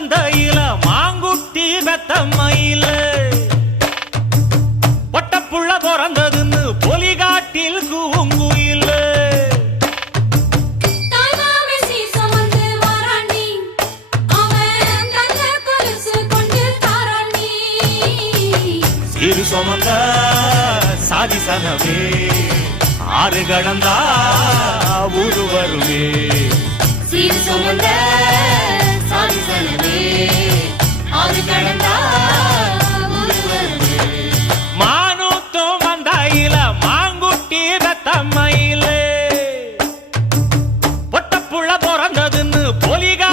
மந்தையில மாங்குட்டி பெத்தம்மையில பொட்டப்புள்ள பிறந்ததுன்னு பொலிகாட்டில் கூங்குயில சிறு சுமந்த சாதி சனவே ஆறு கடந்தா ஊரு வருவே சீர் சுமந்த சாதி சனவே ஆறு கடந்தா ஊரு வருவே மானூத்தும் மந்தையில மாங்குட்டி பெத்தம்மையில பொட்டப்புள்ள பிறந்ததுன்னு பொலிகா